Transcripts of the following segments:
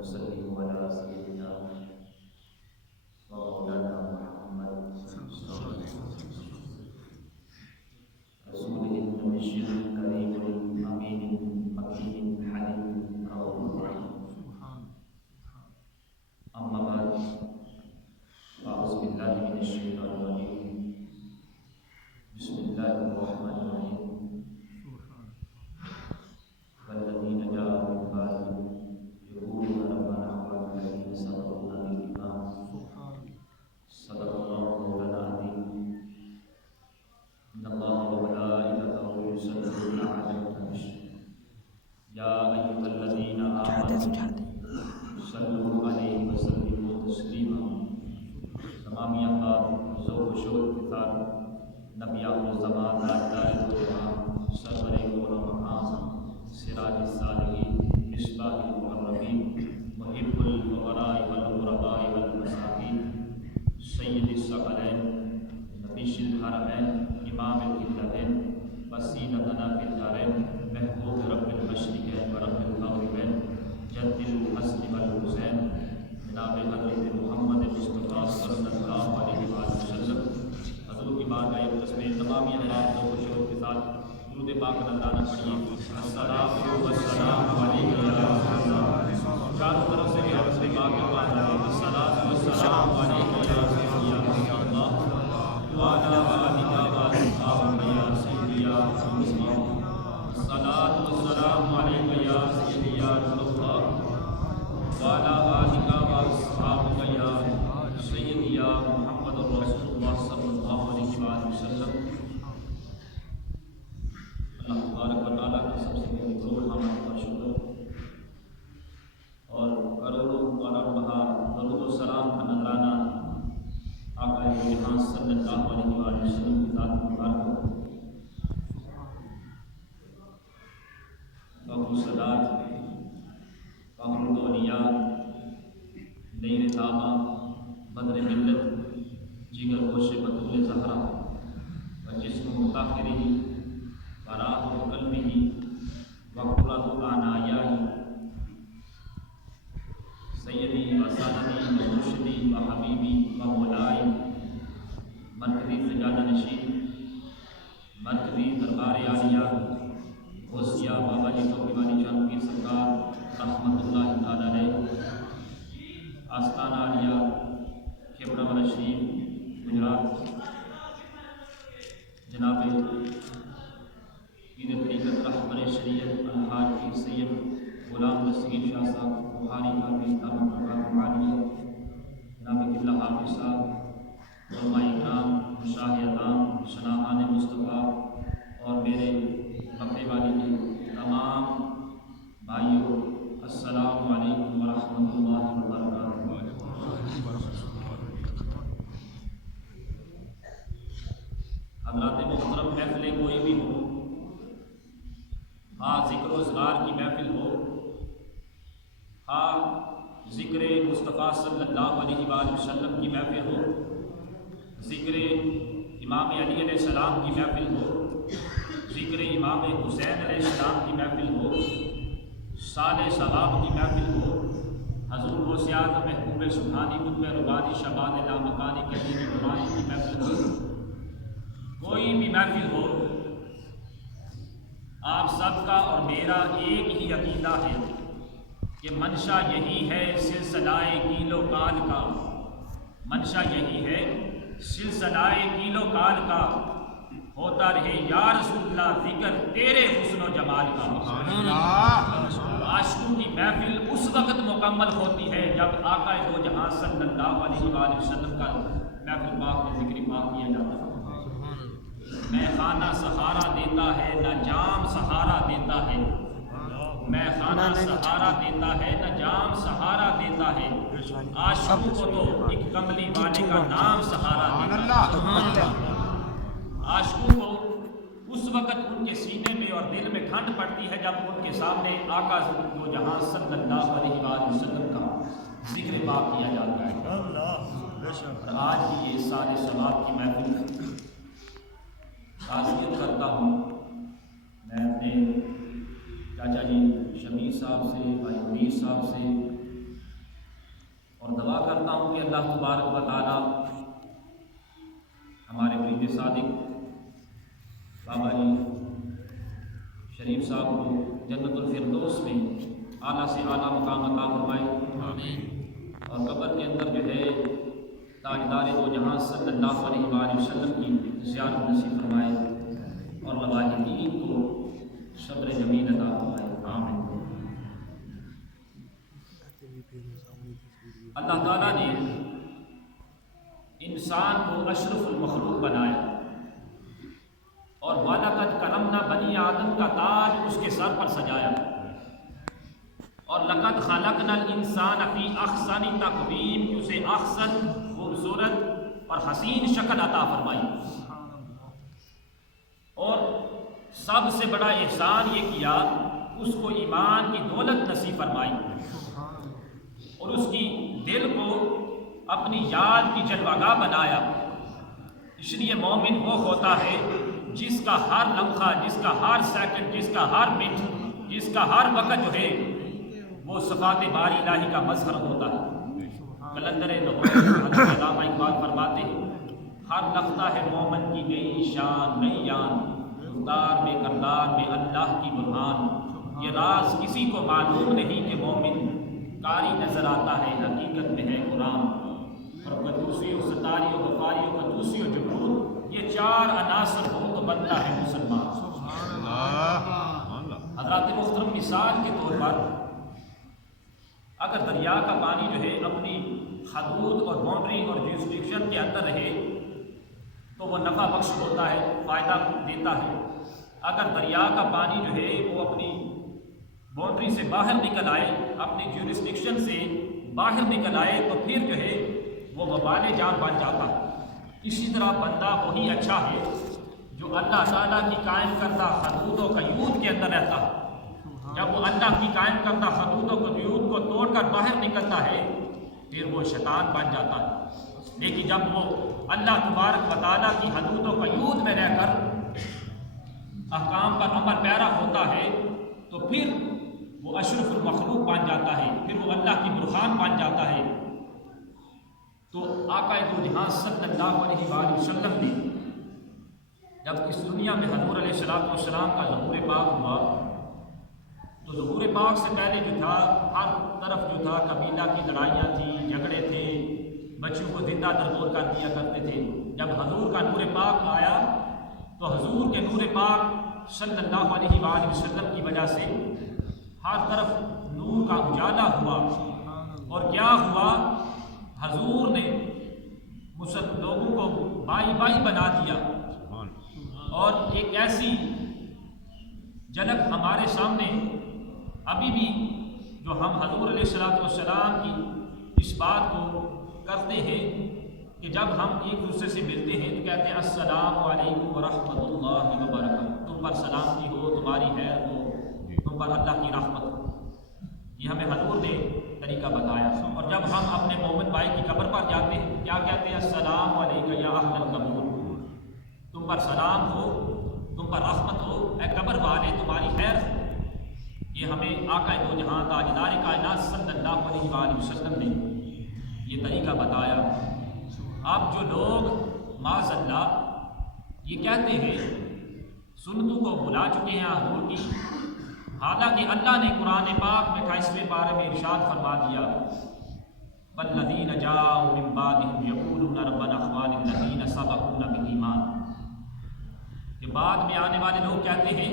ونسلم على سيدنا ومولانا محمد رسوله النبي الكريم الأمين المكي الحليم الرؤوف الرحيم. أما بعد، أعوذ بالله من الشيطان الرجيم. بسم الله الرحمن الرحيم. والذين جاءوا من بعدهم يقولون ربنا اغفر للذين سبقونا بالإيمان. صدق الله مولانا العظيم. إن الله وملائكته يصلون على النبي يا أيها الذين آمنوا صلوا عليه وسلموا تسليما. تمامی احباب ذوق و شوق کے ساتھ نبی الزمان تاجدار القرآن سرور کون و مقام سراج الصالحین مصباح المقربین محب الفقراء والغرباء والمساکین سید الثقلین نبی الحرمین امام القبلتین وسیلتنا فی الدارین محبوب رب المشرقین و رب المغربین جد الحسن والحسین جناب حضرت محمد مصطفیٰ صلی اللہ علیہ وسلم حضور کی بارگاہ اقدس میں تمامی احباب ذوق و شوق کے ساتھ درود پاک نذرانہ پڑھیے. الصلاۃ والسلام علیک یا رسول اللہ. چاروں طرف سے درود پاک کی آواز آئے. الصلاۃ والسلام علیک یا رسول اللہ وعلی آلک واصحابک یا سیدی یا رسول اللہ. الصلاۃ والسلام علیک یا سیدی یا رسول اللہ وعلی آلک واصحابک یا سیدی یا محمد رسول اللہ صلی اللہ علیہ وسلم. اللہ تبارک و تعالیٰ کا سب سے بڑی کروڑ حمد و شکر اور کروڑوں بہا درود و سلام کا نذرانہ آقا جہاں صلی اللہ علیہ وسلم کی ذات مبارک بہو سداد بہو اولیاء نیر تابہ بدر ملت جگر گوش بطول زہرا و جسم متاخری فراہ و قلبی وقرۃ عنایاہی سیدی و سادتی و مرشدی و حبیبی و مولائی مرکزی سجادہ نشین مرکزی دربار عالیہ غوثیہ بابا جی کو دیوانی شاہ پیر سرکار رحمۃ اللہ تعالی علیہ آستانہ عالیہ کھیبڑا والا شریف گجرات جناب پیر طریقت رہبر شریعت الحاج پیر سید غلام دستگیر شاہ صاحب بخاری کا بھی دامت برکات عالیہ جناب قبلہ حافظ صاحب علماء اکرام مشاہ اعظام شناہان مصطفیٰ اور میرے بکرے والی کے تمام بھائیوں السلام علیکم ورحمۃ اللہ وبرکاتہ. حضرات محترم، محفل کوئی بھی ہو، ہاں ذکر و اذکار کی محفل ہو، ہاں ذکر مصطفیٰ صلی اللہ علیہ وآلہ وسلم کی محفل ہو، ذکر امام علی علیہ السلام کی محفل ہو، ذکر امام حسین علیہ السلام کی محفل ہو، سال ثواب کی محفل ہو، حضور غوث اعظم محبوب سبحانی قطب ربانی شبان لامکانی قدیم قرآن کی محفل ہو، کوئی بھی محفل ہو، آپ سب کا اور میرا ایک ہی عقیدہ ہے کہ منشا یہی ہے سلسلہ کیل و کال کا، منشا یہی ہے سلسلہ کیل و کال کا، ہوتا رہے یا رسول اللہ ذکر تیرے حسن و جمال کا. عاشقوں کی محفل اس وقت مکمل ہوتی ہے جب آقا دو جہاں صلی اللہ علیہ وآلہ وسلم کا محفل پاک میں ذکر پاک کیا جاتا ہے. میں خانہ سہارا دیتا ہے نہ جام سہارا دیتا ہے، میں خانہ سہارا دیتا ہے نہ جام سہارا دیتا ہے، عاشقوں کو تو ایک کملی والے کا نام سہارا دیتا ہے. عاشقوں کو اس وقت ان کے سینے میں اور دل میں ٹھنڈ پڑتی ہے جب ان کے سامنے آقا دو جہاں صلی اللہ علیہ وآلہ وسلم کا ذکر پاک کیا جاتا ہے. اور آج بھی یہ سارے ثواب کی محفل تعزیت کرتا ہوں. میں اپنے چاچا جی شمیر صاحب سے، بھائی منیر صاحب سے تبارک و تعالی ہمارے مرید صادق بابا جی شریف صاحب کو جنت الفردوس میں اعلیٰ سے اعلیٰ مقام عطا فرمائے، آمین۔ اور قبر کے اندر جو ہے تاجدار دو جہاں صلی اللہ علیہ وآلہ وسلم کی زیارت نصیب فرمائے اور لواحدین کو صبر جمیل عطا فرمائے، آمین۔ اللہ تعالیٰ نے انسان کو اشرف المخلوق بنایا اور وَلَقَدْ كَرَمْنَا بنی آدم کا تاج اس کے سر پر سجایا، اور لَقَدْ خَلَقْنَا الْإِنسَانَ فِي أَحْسَنِ تَقْوِيمٍ کہ اسے احسن خوبصورت اور حسین شکل عطا فرمائی، اور سب سے بڑا احسان یہ کیا اس کو ایمان کی دولت نصیب فرمائی اور اس کی دل کو اپنی یاد کی جلوہ بنایا۔ اس لیے مومن وہ ہوتا ہے جس کا ہر لمحہ، جس کا ہر سیکنڈ، جس کا ہر منٹ، جس کا ہر وقت جو ہے وہ صفات باری الہی کا مظہر ہوتا ہے۔ کلندر نبوت علامہ اقبال فرماتے ہیں ہر لمحہ ہے مومن کی نئی شان نئی یان، کردار میں کردار میں اللہ کی برہان، یہ راز کسی کو معلوم نہیں کہ مومن قاری نظر آتا ہے حقیقت میں ہے قرآن، اور قدوسی و ستاری و غفاری و قدوسی و جبروت یہ چار عناصر ہوں تو بنتا ہے مسلمان۔ حضرات محترم، مثال کے طور پر اگر دریا کا پانی جو ہے اپنی حدود اور باؤنڈری اور جیوسڈکشن کے اندر رہے تو وہ نفع بخش ہوتا ہے، فائدہ دیتا ہے۔ اگر دریا کا پانی جو ہے وہ اپنی باؤنڈری سے باہر نکل آئے، اپنی جیوسڈکشن سے باہر نکل آئے تو پھر جو ہے وہ وبال جان بن جاتا ہے۔ اسی طرح بندہ وہی اچھا ہے جو اللہ تعالیٰ کی قائم کردہ حدود و قیود کے اندر رہتا ہے۔ جب وہ اللہ کی قائم کردہ حدود و قیود کو توڑ کر باہر نکلتا ہے پھر وہ شیطان بن جاتا ہے، لیکن جب وہ اللہ تبارک و تعالیٰ کی حدود و قیود میں رہ کر احکام پر عمل پیرا ہوتا ہے تو پھر وہ اشرف المخلوق بن جاتا ہے، پھر وہ اللہ کی برہان بن جاتا ہے۔ تو آقا دو جہاں صلی اللہ علیہ وآلہ وسلم نے جب اس دنیا میں حضور علیہ السلام کا ظہور پاک ہوا تو ظہور پاک سے پہلے جو تھا ہر طرف جو تھا قبیلہ کی لڑائیاں تھیں، جھگڑے تھے، بچوں کو زندہ درگور کر دیا کرتے تھے۔ جب حضور کا نور پاک آیا تو حضور کے نور پاک صلی اللہ علیہ وآلہ وسلم کی وجہ سے ہر طرف نور کا اجالا ہوا، اور کیا ہوا حضور نے مسلم لوگوں کو بائی بائی بنا دیا، اور ایک ایسی جھلک ہمارے سامنے ابھی بھی جو ہم حضور علیہ السلام کی اس بات کو کرتے ہیں کہ جب ہم ایک دوسرے سے ملتے ہیں تو کہتے ہیں السلام علیکم ورحمۃ اللہ وبرکاتہ، تم پر سلامتی ہو، تمہاری خیر ہو، تم پر اللہ کی رحمت ہو۔ یہ ہمیں حضور نے طریقہ بتایا۔ اور جب ہم اپنے مومن بھائی کی قبر پر جاتے ہیں کیا کہتے ہیں السلام علیکم یا اہل القبور، تم پر سلام ہو، تم پر رحمت ہو، اے قبر والے تمہاری خیر ہو۔ یہ ہمیں آقا دو جہاں تاجدار کائنات صلی اللہ علیہ وآلہ وسلم نے یہ طریقہ بتایا۔ اب جو لوگ معاذ اللہ یہ کہتے ہیں سنتوں کو بھلا چکے ہیں حضور کی، حالانکہ اللہ نے قرآن پاک میں 28ویں پارے میں ارشاد فرما دیا والذین جاءوا من بعدهم یقولون ربنا اخواننا الذین سبقونا بالایمان، کہ بعد میں آنے والے لوگ کہتے ہیں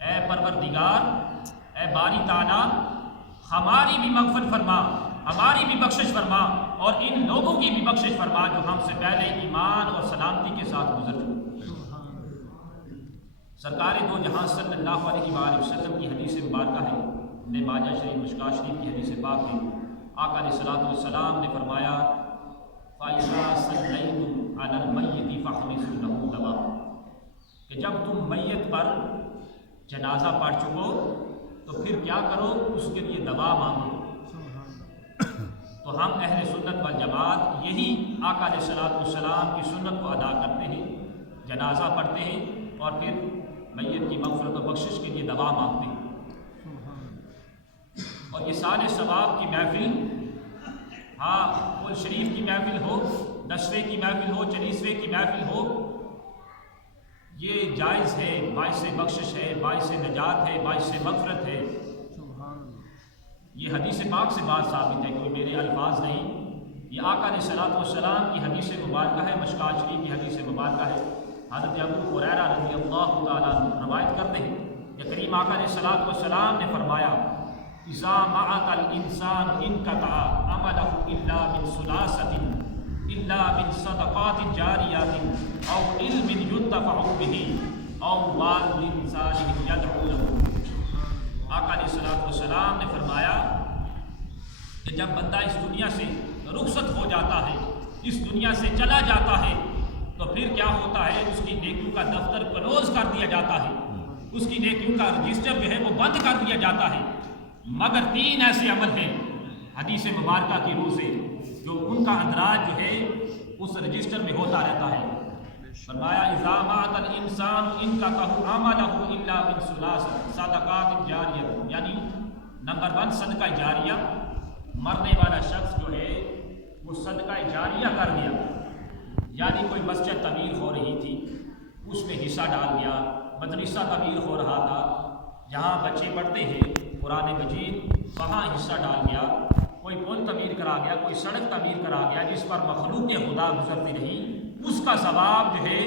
اے پروردگار، اے باری تعالیٰ ہماری بھی مغفرت فرما، ہماری بھی بخشش فرما، اور ان لوگوں کی بھی بخشش فرما جو ہم سے پہلے ایمان اور سلامتی کے ساتھ گزر چکے۔ سرکار دو جہاں صلی اللہ علیہ وآلہ وسلم کی حدیث مبارکہ ہے، ابن ماجہ شریف مشکاہ شریف کی حدیث پاک ہے، آقا علیہ السلام نے فرمایا فَإِذَا صَلَّيْتُمْ عَلَى الْمَيِّتِ فَاحْرِصُوا لَهُ دَوَاءً، کہ جب تم میت پر جنازہ پڑھ چکو تو پھر کیا کرو، اس کے لیے دوا مانگو۔ تو ہم اہل سنت والجماعت یہی آقا علیہ السلام کی سنت کو ادا کرتے ہیں، جنازہ پڑھتے ہیں اور پھر میت کی مغفرت و بخشش کے لیے دعا مانگتے ہیں۔ اور یہ سارے ثواب کی محفل ہاں کوئی شریف کی محفل ہو، نشرے کی محفل ہو، چلیسوے کی محفل ہو، یہ جائز ہے، باعث بخشش ہے، باعث نجات ہے، باعث مغفرت ہے۔ یہ حدیث پاک سے بات ثابت ہے، کوئی میرے الفاظ نہیں، یہ آقا علیہ الصلوۃ والسلام کی حدیث مبارکہ ہے، مشکوٰۃ شریف کی حدیث مبارکہ ہے۔ حضرت ابو ہریرہ رضی اللہ تعالیٰ عنہ روایت کرتے ہیں کہ کریم آقا علیہ الصلوۃ والسلام نے فرمایا اذا مات الانسان انقطع عمله الا من ثلاثة الا من صدقات جاریات او علم ينتفع به او والد صالح يدعو له۔ آقا علیہ الصلوۃ والسلام نے فرمایا کہ جب بندہ اس دنیا سے رخصت ہو جاتا ہے، اس دنیا سے چلا جاتا ہے، تو پھر کیا ہوتا ہے، اس کی نیکیوں کا دفتر کلوز کر دیا جاتا ہے، اس کی نیکیوں کا رجسٹر جو ہے وہ بند کر دیا جاتا ہے، مگر 3 ایسے عمل ہیں حدیث مبارکہ کی روح سے جو ان کا اندراج جو ہے اس رجسٹر میں ہوتا رہتا ہے۔ فرمایا اذا مات الانسان انقطع عمله الا من ثلاث صدقات جاریہ، یعنی نمبر 1 صدقہ جاریہ، مرنے والا شخص جو ہے وہ صدقہ جاریہ کر گیا، یعنی کوئی مسجد تعمیر ہو رہی تھی، اس میں حصہ ڈال گیا، مدرسہ تعمیر ہو رہا تھا، جہاں بچے پڑھتے ہیں قرآن مجید، وہاں حصہ ڈال گیا، کوئی پل تعمیر کرا گیا، کوئی سڑک تعمیر کرا گیا جس پر مخلوق خدا گزرتی رہی، اس کا ثواب جو ہے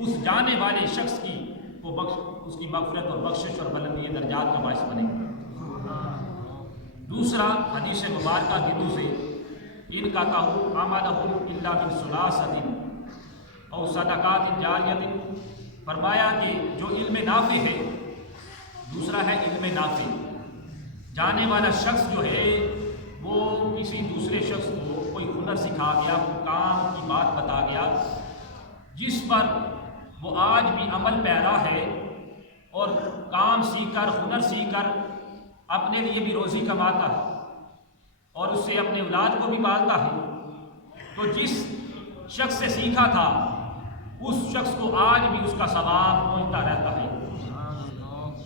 اس جانے والے شخص کی اس کی مغفرت اور بخشش اور بلندی درجات کا باعث بنے گا۔ دوسرا حدیث مبارکہ کی روح سے انقطع عمله الا من ثلاثة او صدقات جاریہ، فرمایا کہ جو علم نافع ہے، دوسرا ہے علم نافع، جانے والا شخص جو ہے وہ کسی دوسرے شخص کو کوئی ہنر سکھا گیا، کوئی کام کی بات بتا گیا جس پر وہ آج بھی عمل پیرا ہے، اور کام سیکھ کر، ہنر سیکھ کر اپنے لیے بھی روزی کماتا ہے اور اس سے اپنے اولاد کو بھی پالتا ہے، تو جس شخص سے سیکھا تھا اس شخص کو آج بھی اس کا ثواب پہنچتا رہتا ہے۔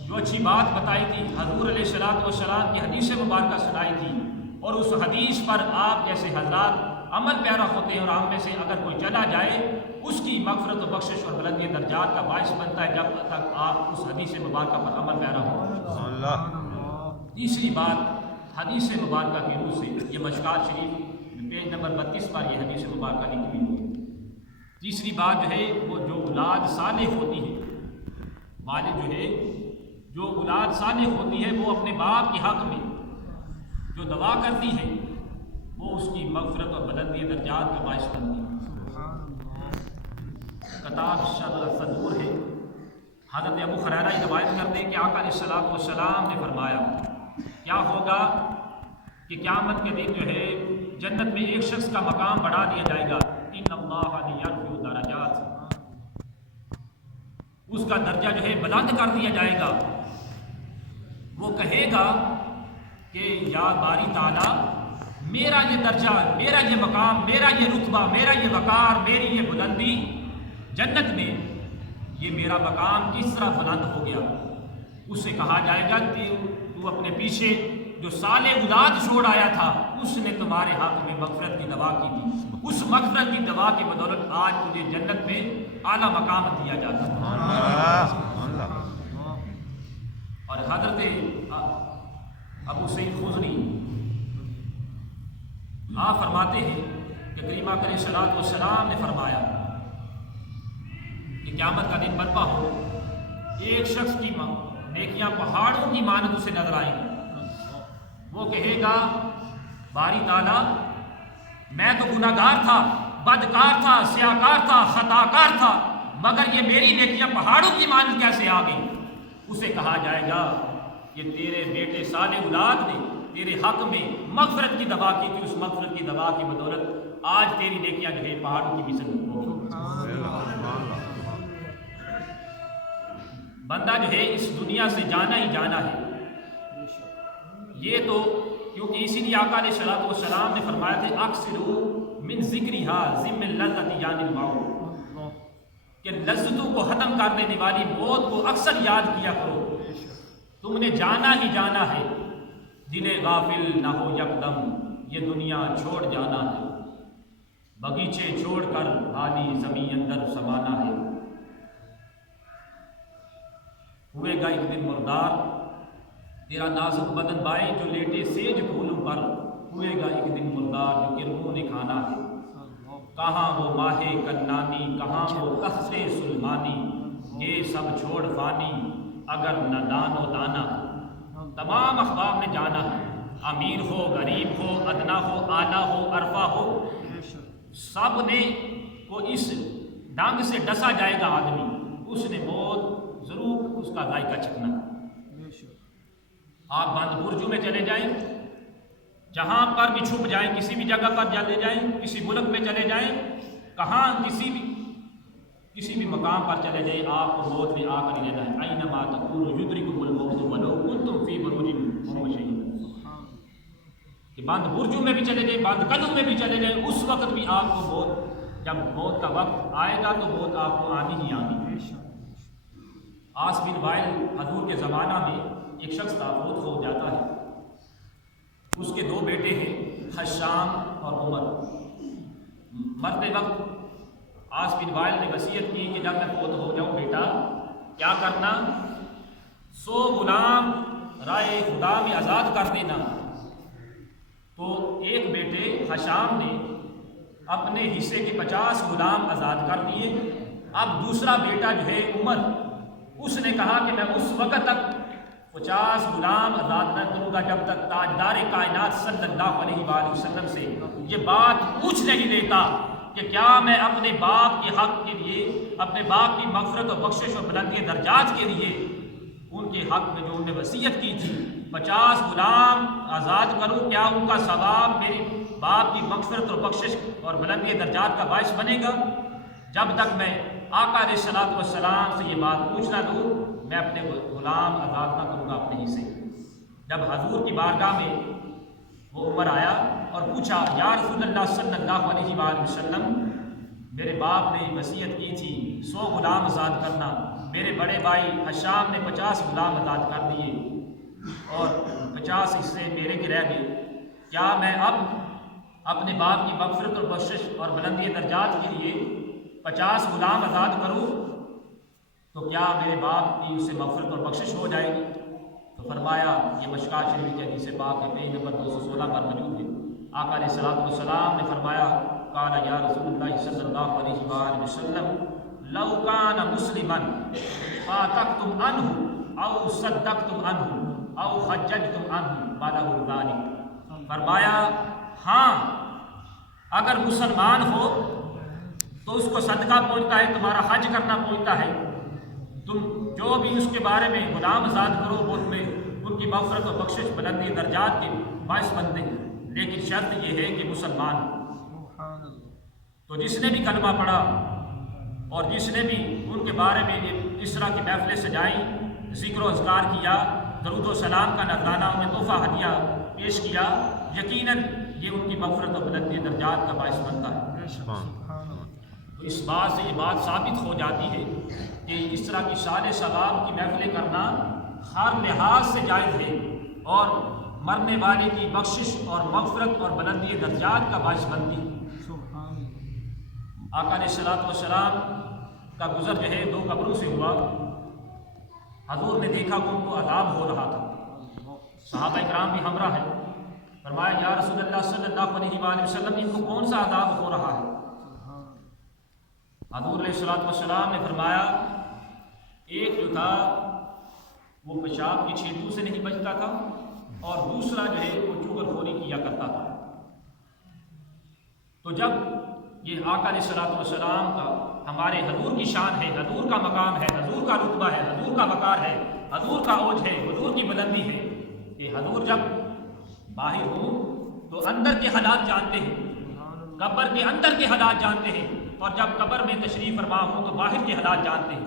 جو اچھی بات بتائی تھی، حضور علیہ الصلوۃ والسلام کی حدیث مبارکہ سنائی تھی، اور اس حدیث پر آپ جیسے حضرات عمل پیرا ہوتے ہیں، اور ہم میں سے اگر کوئی چلا جائے اس کی مغفرت و بخشش اور بلندی درجات کا باعث بنتا ہے جب تک آپ اس حدیث مبارکہ پر عمل پیرا ہو۔ تیسری بات حدیث مبارکہ کی روح سے، یہ مشکوٰۃ شریف پیج نمبر 32 پر یہ حدیث مبارکہ لکھی ہوئی ہے۔ تیسری بات جو ہے وہ جو اولاد صالح ہوتی ہے، والد جو ہے جو اولاد صالح ہوتی ہے وہ اپنے باپ کے حق میں جو دعا کرتی ہے وہ اس کی مغفرت اور بلندی درجات کا باعث بنتی ہے۔ کتاب صدور ہے، حضرت ابو ہریرہ روایت کرتے ہیں کہ آقا علیہ الصلوۃ والسلام نے فرمایا کیا ہوگا کہ قیامت کے دن جو ہے جنت میں ایک شخص کا مقام بڑھا دیا جائے گا، ان اللہ یرفع درجات، اس کا درجہ جو ہے بلند کر دیا جائے گا۔ وہ کہے گا کہ یا باری تعالیٰ، میرا یہ درجہ، میرا یہ مقام، میرا یہ رتبہ، میرا یہ وقار، میری یہ بلندی جنت میں، یہ میرا مقام کس طرح بلند ہو گیا؟ اس سے کہا جائے گا کہ تو اپنے پیچھے جو صالح اولاد چھوڑ آیا تھا اس نے تمہارے حق میں مغفرت کی دعا کی تھی، اس مغفرت کی دعا کی بدولت آج تجھے جنت میں اعلیٰ مقام دیا جاتا ہے۔ اور حضرت ابو سعید خدری آپ فرماتے ہیں کہ کریم آقا علیہ الصلوۃ والسلام نے فرمایا کہ قیامت کا دن برپا ہو، ایک شخص کی نیکیاں پہاڑوں کی مانند اسے نظر آئیں گی، وہ کہے گا باری تعالیٰ میں تو گناہ گار تھا، بدکار تھا، سیاہکار تھا، خطاکار تھا، مگر یہ میری نیکیاں پہاڑوں کی مانند کیسے آ گئی؟ اسے کہا جائے گا یہ تیرے بیٹے صالح اولاد نے تیرے حق میں مغفرت کی دعا کی تھی، اس مغفرت کی دعا کی بدولت آج تیری نیکیاں جو ہے پہاڑوں کی مثل ہو گئی۔ بندہ جو ہے اس دنیا سے جانا ہی جانا ہے، یہ تو کیونکہ اسی لیے آقا علیہ الصلوۃ والسلام نے فرمایا تھے اکثروا من ذکرها ذم اللذۃ یعنی الموت، کہ لذتوں کو ختم کر دینے والی موت کو اکثر یاد کیا کرو، تم نے جانا ہی جانا ہے، دل غافل نہ ہو یکدم، یہ دنیا چھوڑ جانا ہے، بغیچے چھوڑ کر خالی زمین اندر سمانا ہے۔ ہوئے گا ایک دن مردار تیرا نازک بدن بائے جو لیٹے سیج پھولوں پر، ہوئے گا ایک دن مردار جو کرموں نے کھانا ہے۔ کہاں وہ ماہ کنانی، کہاں وہ تخت سلمانی، یہ سب چھوڑ فانی اگر نہ دان و دانا۔ تمام احباب نے جانا ہے، امیر ہو غریب ہو ادنا ہو اعلیٰ ہو عرفہ ہو، سب نے کو اس ڈنگ سے ڈسا جائے گا آدمی، اس نے موت ضرور اس کا ذائقہ چکھنا۔ آپ بند برجوں میں چلے جائیں، جہاں پر بھی چھپ جائیں، کسی بھی جگہ پر چلے جائیں، کسی ملک میں چلے جائیں، کہاں کسی بھی مقام پر چلے جائیں، آپ کو موت نے آ کر ہی لینا ہے۔ اینما تکونوا یدرککم الموت ولو کنتم فی بروج مشیدہ، کہ بند برجوں میں بھی چلے جائیں، بند قدوں میں بھی چلے جائیں، اس وقت بھی آپ کو موت، جب موت کا وقت آئے گا تو موت آپ کو آنی ہی آنی۔ عاص بن وائل حضور کے زمانہ میں ایک شخص فوت ہو جاتا ہے، اس کے دو بیٹے ہیں حشام اور عمر۔ مرتے وقت عاص بن وائل نے وصیت کی کہ جب میں فوت ہو جاؤں بیٹا کیا کرنا، 100 غلام رائے خدا میں آزاد کر دینا۔ تو ایک بیٹے حشام نے اپنے حصے کے 50 غلام آزاد کر دیے۔ اب دوسرا بیٹا جو ہے عمر، اس نے کہا کہ میں اس وقت تک 50 غلام آزاد نہ کروں گا جب تک تاجدار کائنات صلی اللہ علیہ وآلہ وسلم سے یہ بات پوچھ نہیں لیتا کہ کیا میں اپنے باپ کے حق کے لیے، اپنے باپ کی مغفرت و بخشش اور بلندی درجات کے لیے، ان کے حق میں جو انہوں نے وصیت کی تھی 50 غلام آزاد کروں، کیا ان کا ثواب میرے باپ کی مغفرت اور بخشش اور بلندی درجات کا باعث بنے گا؟ جب تک میں آقا علیہ الصلوۃ والسلام سے یہ بات پوچھ نہ لوں، میں اپنے غلام آزاد نہ کروں گا اپنے حصے۔ جب حضور کی بارگاہ میں وہ عمر آیا اور پوچھا یا رسول اللہ صلی اللہ علیہ وآلہ وسلم، میرے باپ نے وصیت کی تھی 100 غلام آزاد کرنا، میرے بڑے بھائی حشام نے 50 غلام آزاد کر دیے اور 50 حصے میرے کے رہ گئے، کیا میں اب اپنے باپ کی مغفرت اور بخشش اور بلندی درجات کے لیے 50 غلام آزاد کروں تو کیا میرے باپ کی اس سے مغفرت اور بخشش ہو جائے گی؟ تو فرمایا، یہ مشکوٰۃ شریف کی حدیث پاک ہے، پیج نمبر 216 پر موجود ہے۔ آقا علیہ الصلوۃ والسلام نے فرمایا، قال یا رسول اللہ صلی اللہ علیہ وآلہ وسلم لو کان مسلما فاتقتم عنہ او صدقتم عنہ او حججتم عنہ فلہ ذلک۔ فرمایا ہاں، اگر مسلمان ہو تو اس کو صدقہ پہنچتا ہے، تمہارا حج کرنا پہنچتا ہے، تم جو بھی اس کے بارے میں غلام آزاد کرو وہ تمہیں ان کی مغفرت و بخشش بلندی درجات کے باعث بنتے ہیں، لیکن شرط یہ ہے کہ مسلمان ہو۔ تو جس نے بھی کلمہ پڑھا اور جس نے بھی ان کے بارے میں اس طرح کی محفلیں سجائیں، ذکر و اذکار کیا، درود و سلام کا نذرانہ انہیں تحفہ ہدیہ پیش کیا، یقیناً یہ ان کی مغفرت و بلندی درجات کا باعث بنتا ہے۔ تو اس بات سے یہ بات ثابت ہو جاتی ہے کہ اس طرح کی شان ثواب کی محفلیں کرنا ہر لحاظ سے جائز ہے اور مرنے والے کی بخشش اور مغفرت اور بلندی درجات کا باعث بنتی ہے۔ آقا علیہ الصلوۃ والسلام کا گزر جو ہے 2 قبروں سے ہوا۔ حضور نے دیکھا کہ ان کو عذاب ہو رہا تھا، صحابہ کرام بھی ہمراہ ہیں۔ فرمایا یا رسول اللہ صلی اللہ علیہ وآلہ وسلم، ان کو کون سا عذاب ہو رہا ہے؟ حضور علیہ الصلوۃ والسلام نے فرمایا، ایک جو تھا وہ پیشاب کی چھینٹوں سے نہیں بچتا تھا اور دوسرا جو ہے وہ چغل خوری کیا کرتا تھا۔ تو جب یہ آقا علیہ الصلوۃ والسلام کا ہمارے حضور کی شان ہے، حضور کا مقام ہے، حضور کا رتبہ ہے، حضور کا وقار ہے، حضور کا اوج ہے، حضور کی بلندی ہے کہ حضور جب باہر ہوں تو اندر کے حالات جانتے ہیں، قبر کے اندر کے حالات جانتے ہیں، اور جب قبر میں تشریف فرما ہوں تو باہر کے حالات جانتے ہیں۔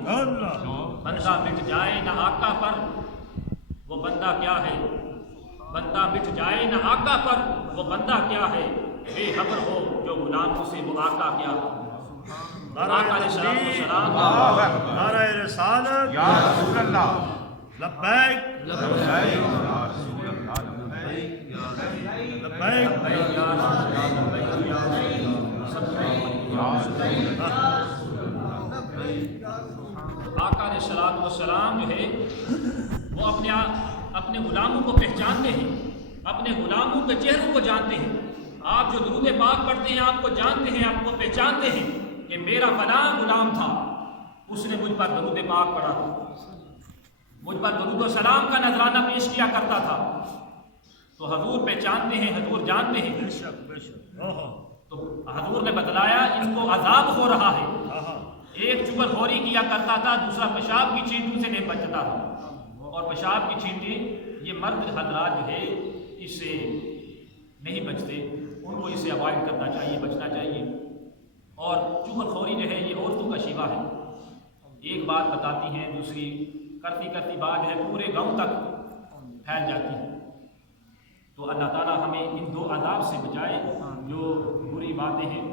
بندہ مٹ جائے نہ آقا پر وہ بندہ کیا ہے، بندہ مٹ جائے نہ آقا پر وہ بندہ کیا ہے، بے خبر ہو جو غلاموں سے وہ آقا کیا ہے۔ آقا علیہ السلام نعرہ رسالت یا رسول اللہ، لبیک لبیک یا رسول اللہ، آقا علیہ الصلوۃ والسلام جو ہے وہ اپنے غلاموں کو پہچانتے ہیں، اپنے غلاموں کے چہروں کو جانتے ہیں۔ آپ جو درود پاک پڑھتے ہیں آپ کو جانتے ہیں، آپ کو پہچانتے ہیں کہ میرا فلاں غلام تھا، اس نے مجھ پر درود پاک پڑھا تھا، مجھ پر درود و سلام کا نذرانہ پیش کیا کرتا تھا۔ تو حضور پہچانتے ہیں، حضور جانتے ہیں۔ تو حضور نے بتلایا ان کو عذاب ہو رہا ہے، ایک چغل خوری کیا کرتا تھا، دوسرا پیشاب کی چینٹوں سے نہیں بچتا تھا، اور پیشاب کی چینٹیں یہ مرد حضرات جو ہے اس سے نہیں بچتے، ان کو اسے اوائڈ کرنا چاہیے، بچنا چاہیے۔ اور چغل خوری جو ہے یہ عورتوں کا شیوا ہے، ایک بات بتاتی ہیں دوسری کرتی کرتی بات جو ہے پورے گاؤں تک پھیل جاتی ہے۔ تو اللہ تعالیٰ ہمیں ان دو عذاب سے بچائے جو بری باتیں ہیں۔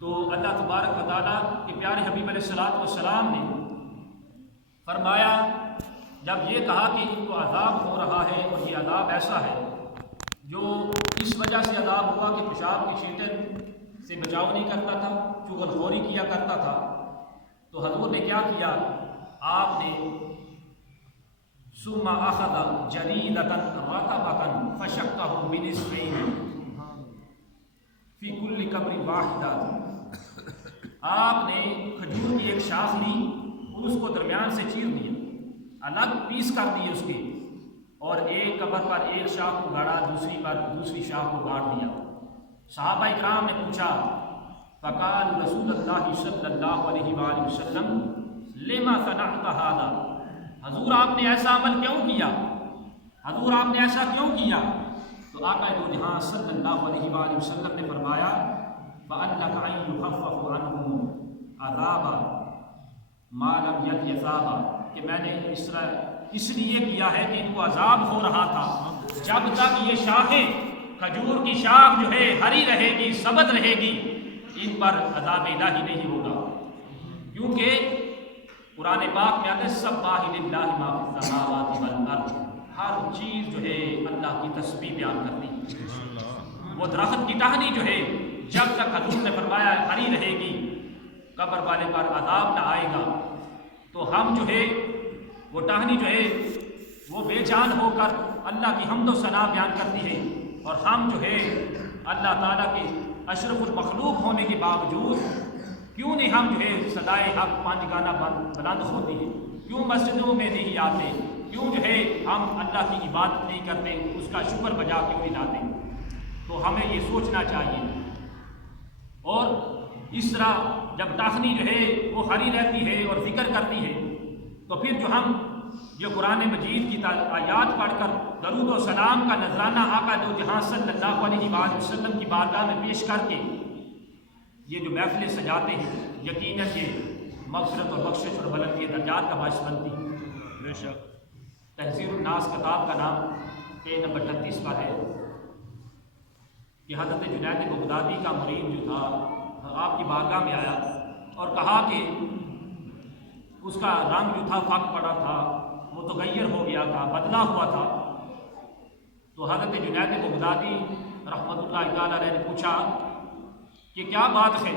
تو اللہ تبارک و تعالیٰ کے پیارے حبیب علیہ الصلوۃ والسلام نے فرمایا، جب یہ کہا کہ ان کو عذاب ہو رہا ہے اور یہ عذاب ایسا ہے جو اس وجہ سے عذاب ہوا کہ پیشاب کی چینٹیں سے بچاؤ نہیں کرتا تھا، چغل خوری کیا کرتا تھا، تو حضور نے کیا کیا؟ آپ نے ثم اخذ جریدۃ رطبۃ فشقہ بنصفین فی کل قبر واحدہ، آپ نے کھجور کی ایک شاخ لی اور اس کو درمیان سے چیر دیا، الگ پیس کر دی اس کے، اور ایک قبر پر ایک شاخ کو گاڑا، دوسری پر دوسری شاخ کو گاڑ دیا۔ صحابہ اکرام نے پوچھا، فقال رسول اللہ صلی اللہ علیہ وآلہ وسلم لما صنعت ھذا، حضور آپ نے ایسا عمل کیوں کیا؟ حضور آپ نے ایسا کیوں کیا؟ تو آقا دو جہاں صلی اللہ علیہ وآلہ وسلم نے فرمایا، فَأَنَّكَ أَن يُخَفَّفُ عَنْهُمْ عَذَابًا مَا لَمْ يَأْتِ عَذَابًا، کہ میں نے اس لیے کیا ہے کہ ان کو عذاب ہو رہا تھا جب تک یہ شاخیں، کھجور کی شاخ جو ہے ہری رہے گی، ثبت رہے گی، ان پر عذاب الہی نہیں ہوگا، کیونکہ قرآن پاک میں آتے سبح للہ ما فی السماوات والارض، ہر چیز جو ہے اللہ کی تسبیح بیان کرتی ہے۔ وہ درخت کی ٹہنی جو ہے جب تک حضور نے فرمایا ہری رہے گی، قبر والے پر عذاب نہ آئے گا، تو ہم جو ہے وہ ٹہنی جو ہے وہ بے جان ہو کر اللہ کی حمد و ثنا بیان کرتی ہے، اور ہم جو ہے اللہ تعالیٰ کے اشرف المخلوق ہونے کے باوجود کیوں نہیں ہم جو ہے صدائے حق پانچ گانا بلند ہوتی ہے، کیوں مسجدوں میں نہیں آتے، کیوں جو ہے ہم اللہ کی عبادت نہیں کرتے، اس کا شکر بجا کیوں نہیں لاتے؟ تو ہمیں یہ سوچنا چاہیے۔ اور اس طرح جب ٹاخنی جو ہے وہ ہری رہتی ہے اور ذکر کرتی ہے، تو پھر جو ہم جو قرآن مجید کی آیات پڑھ کر درود و سلام کا نذرانہ آقا دو جہاں صلی اللہ علیہ وآلہ وسلم کی بارگاہ میں پیش کر کے یہ جو محفلیں سجاتے ہیں، یقیناً یہ مغفرت اور بخشش اور بلندی درجات کا باعث بنتی ہے۔ بے شک تحذیر الناس کتاب کا نام پیج نمبر 38 پر ہے کہ حضرت جنید بغدادی کا مرید جو تھا آپ کی بارگاہ میں آیا اور کہا کہ اس کا رنگ جو تھا فاق پڑا تھا، متغیر ہو گیا تھا، بدلا ہوا تھا۔ تو حضرت جنید بغدادی رحمۃ اللہ تعالیٰ علیہ نے پوچھا کہ کیا بات ہے؟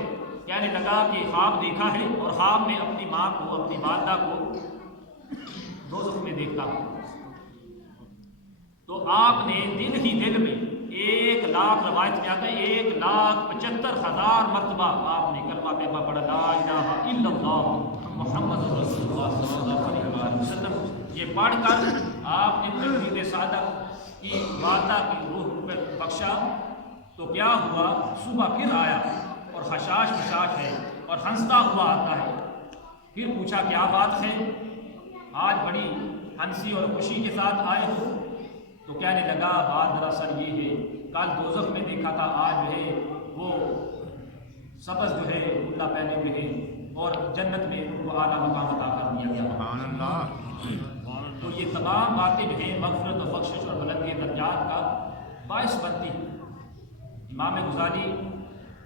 کہنے لگا کہ خواب دیکھا ہے اور خواب میں اپنی ماں کو، اپنی والدہ کو دوزخ میں دیکھتا ہوں۔ تو آپ نے دل ہی دل میں 1,00,000 روایت میں آتا ہے 1,75,000 مرتبہ آپ نے کلمہ طیبہ پڑھا، لا الہ الا اللہ محمد رسول اللہ صلی اللہ علیہ وسلم۔ یہ پڑھ کر آپ نے اپنے مرید صادق کی والدہ کی روح پر بخشا۔ تو کیا ہوا؟ صبح پھر آیا اور خشاش بشاش ہے اور ہنستا ہوا آتا ہے۔ پھر پوچھا کیا بات ہے، آج بڑی ہنسی اور خوشی کے ساتھ آئے ہو؟ تو کہنے لگا بات دراصل یہ ہے، کل دوزخ میں دیکھا تھا، آج جو ہے وہ سبز جو ہے اللہ پہنے ہوئے ہیں اور جنت میں ان کو اعلیٰ مقام عطا کر دیا گیا۔ سبحان اللہ۔ تو یہ تمام باتیں جو ہیں مغفرت و بخشش اور بلندی درجات کا باعث بنتی ہیں۔ امام غزالی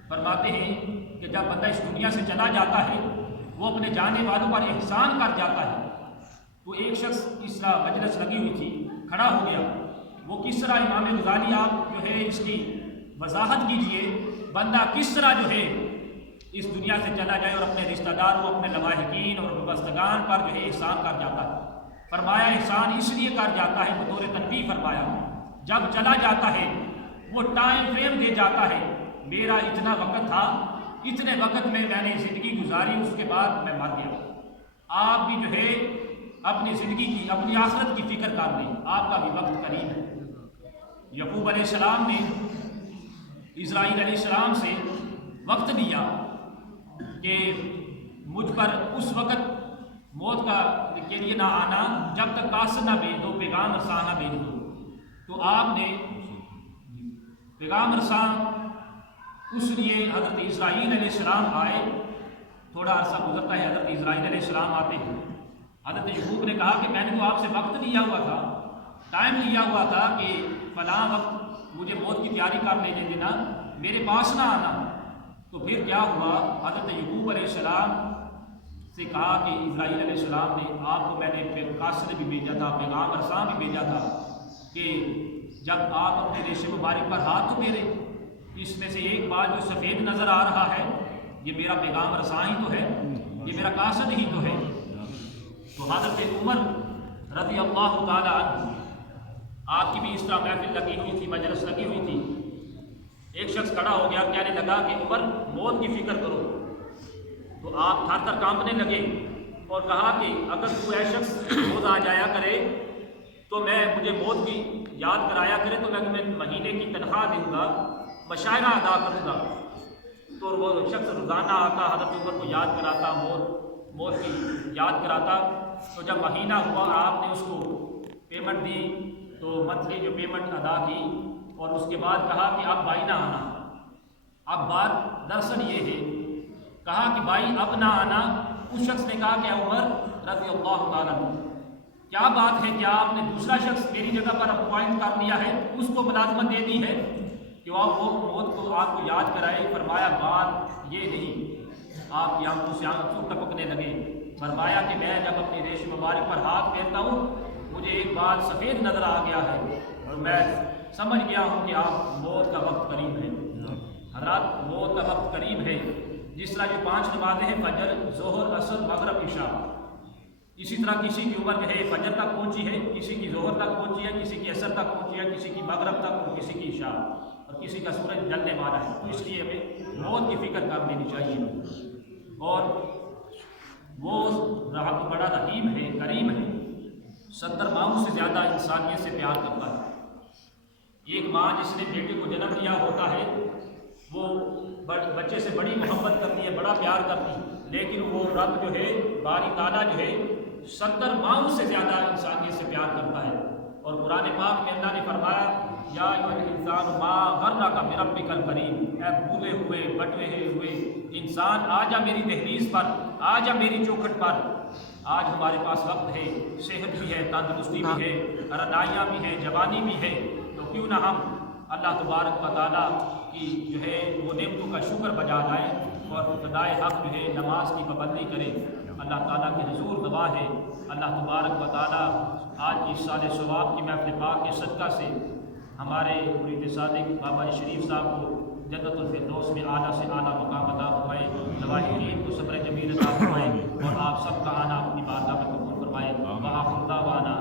فرماتے ہیں کہ جب بندہ اس دنیا سے چلا جاتا ہے وہ اپنے جانے والوں پر احسان کر جاتا ہے۔ تو ایک شخص اس طرح مجلس لگی ہوئی تھی، کھڑا ہو گیا، وہ کس طرح امام غزالی آپ جو ہے اس کی وضاحت کیجئے، بندہ کس طرح جو ہے اس دنیا سے چلا جائے اور اپنے رشتہ داروں، اپنے لواحقین اور وابستگان پر جو ہے احسان کر جاتا ہے۔ فرمایا احسان اس لیے کر جاتا ہے، بطور تنبیہ فرمایا جب چلا جاتا ہے وہ ٹائم فریم دے جاتا ہے، میرا اتنا وقت تھا، اتنے وقت میں نے زندگی گزاری، اس کے بعد میں مر گیا۔ آپ بھی جو ہے اپنی زندگی کی، اپنی آخرت کی فکر کر لیں، آپ کا بھی وقت قریب ہے۔ یعقوب علیہ السلام نے اسرائیل علیہ السلام سے وقت لیا کہ مجھ پر اس وقت موت کے لیے نہ آنا جب تک قاصد نہ بھیج دو، پیغام رساں نہ بھیج دو۔ تو آپ نے پیغام رساں اس لیے حضرت اسرائیل علیہ السلام آئے، تھوڑا عرصہ گزرتا ہے، حضرت اسرائیل علیہ السلام آتے ہیں۔ حضرت یعقوب نے کہا کہ میں نے تو آپ سے وقت لیا ہوا تھا، ٹائم لیا ہوا تھا کہ فلاں وقت مجھے موت کی تیاری کر لینے دینا، میرے پاس نہ آنا۔ تو پھر کیا ہوا، حضرت یعقوب علیہ السلام سے کہا کہ اسرائیل علیہ السلام نے آپ کو میں نے قاصد بھی بھیجا تھا، پیغام رساں بھی بھیجا تھا کہ جب آپ اپنے ریش مبارک پر ہاتھ تو میرے اس میں سے ایک بات جو سفید نظر آ رہا ہے یہ میرا پیغام رساں ہی تو ہے، یہ میرا قاصد ہی تو ہے۔ تو حضرت عمر رضی اللہ تعالی عنہ، آپ کی بھی اس طرح محفل لگی ہوئی تھی، مجلس لگی ہوئی تھی، ایک شخص کھڑا ہو گیا، کہنے لگا کہ عمر موت کی فکر کرو۔ تو آپ تھر تھر کانپنے لگے اور کہا کہ اگر تو ایسا شخص روز آ جایا کرے تو مجھے موت کی یاد کرایا کرے تو میں مہینے کی تنخواہ دوں گا، مشاعرہ ادا کروں گا۔ تو وہ شخص روزانہ آتا، حضرت عمر کو یاد کراتا، موت کی یاد کراتا۔ تو جب مہینہ ہوا آپ نے اس کو پیمنٹ دی، تو منتھلی جو پیمنٹ ادا کی، اور اس کے بعد کہا کہ اب بھائی نہ آنا۔ اب بات دراصل یہ ہے، کہا کہ بھائی اب نہ آنا۔ اس شخص نے کہا کہ عمر رضی اللہ تعالیٰ عنہ، کیا بات ہے، کیا آپ نے دوسرا شخص میری جگہ پر اپوائنٹ کر لیا ہے، اس کو ملازمت دے دی ہے کہ وہ موت کو آپ کو یاد کرائے؟ فرمایا بات یہ نہیں۔ آپ کی آنکھوں سے آنکھوں ٹپکنے لگے۔ فرمایا کہ میں جب اپنی ریش مبارک پر ہاتھ پھیرتا ہوں مجھے ایک بات سفید نظر آ گیا ہے اور میں سمجھ گیا ہوں کہ آپ موت کا وقت قریب ہے۔ حضرات موت کا وقت قریب ہے۔ جس طرح جو 5 نمازیں ہیں، فجر، ظہر، عصر، مغرب، عشاء، اسی طرح کسی کی عمر جو ہے فجر تک پہنچی ہے، کسی کی ظہر تک پہنچی ہے، کسی کی عصر تک پہنچی ہے، کسی کی مغرب تک اور کسی کی عشاء، اور کسی کا سورج ڈھلنے والا ہے۔ تو اس لیے ہمیں موت کی فکر کر لینی چاہیے۔ اور وہ رب بڑا رحیم ہے، کریم ہے، 70 ماؤں سے زیادہ انسانیت سے پیار کرتا ہے۔ ایک ماں جس نے بیٹے کو جنم دیا ہوتا ہے وہ بچے سے بڑی محبت کرتی ہے، بڑا پیار کرتی ہے، لیکن وہ رب جو ہے باری تعالیٰ جو ہے 70 ماؤں سے زیادہ انسانیت سے پیار کرتا ہے۔ اور قرآن پاک میں اللہ نے فرمایا یا ایھا الانسان ما غرک بربک الکریم، اے بھولے ہوئے بٹے ہوئے انسان آ جا میری دہلیز پر، آ جا میری چوکھٹ پر۔ آج ہمارے پاس وقت ہے، صحت بھی ہے، تندرستی بھی ہے، رضائیاں بھی ہے، جوانی بھی ہے، تو کیوں نہ ہم اللہ تبارک و تعالیٰ کی جو ہے وہ نعمتوں کا شکر بجا لائیں اور ابتدائے حق جو ہے نماز کی پابندی کریں۔ اللہ تعالیٰ کی حضور دعا ہے اللہ تبارک و تعالیٰ آج کی سال ثواب کی محفل پاک کے صدقہ سے ہمارے مرید صادق بابا شریف صاحب کو جنت الفردوس میں اعلیٰ سے اعلیٰ مقام عطا فرمائے، لواحقین کو صبر جمیل عطا فرمائے، اور آپ سب کا آنا اپنی بارگاہ میں قبول فرمائے۔ وآخر دعوانا